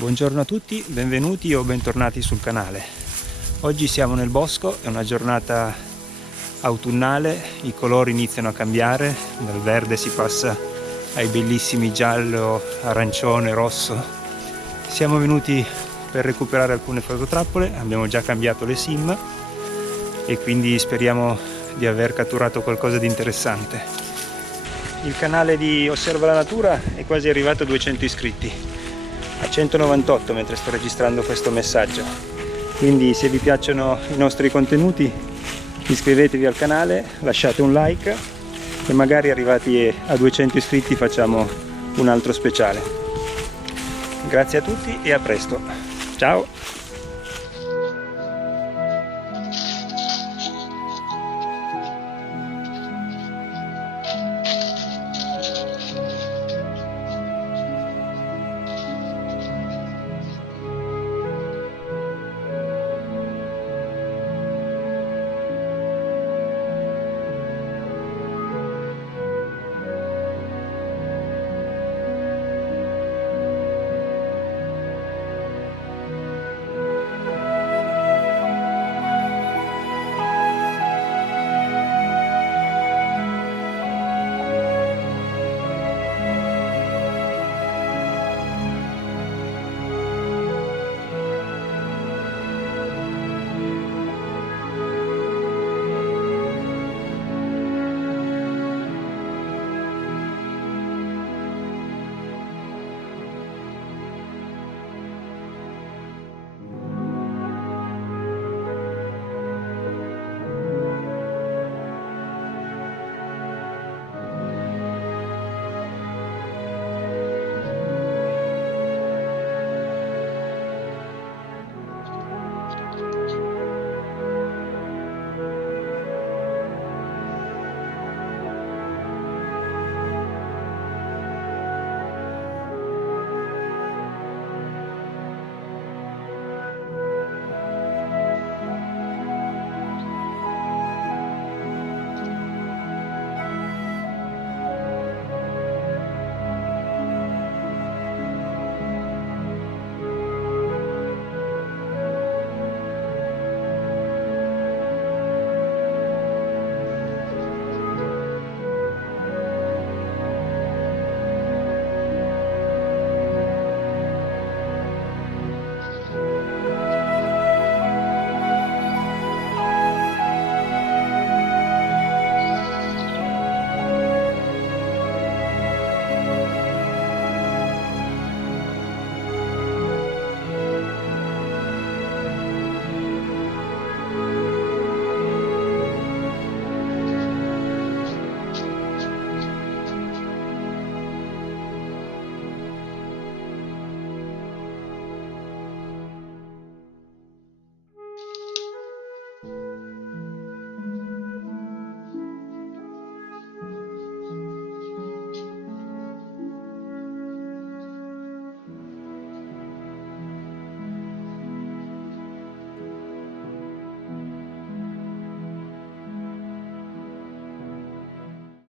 Buongiorno a tutti, benvenuti o bentornati sul canale. Oggi siamo nel bosco, è una giornata autunnale, i colori iniziano a cambiare, dal verde si passa ai bellissimi giallo, arancione, rosso. Siamo venuti per recuperare alcune fototrappole, abbiamo già cambiato le SIM e quindi speriamo di aver catturato qualcosa di interessante. Il canale di Osserva la Natura è quasi arrivato a 200 iscritti. A 198 mentre sto registrando questo messaggio, quindi se vi piacciono i nostri contenuti iscrivetevi al canale, lasciate un like e magari arrivati a 200 iscritti facciamo un altro speciale. Grazie a tutti e a presto, ciao!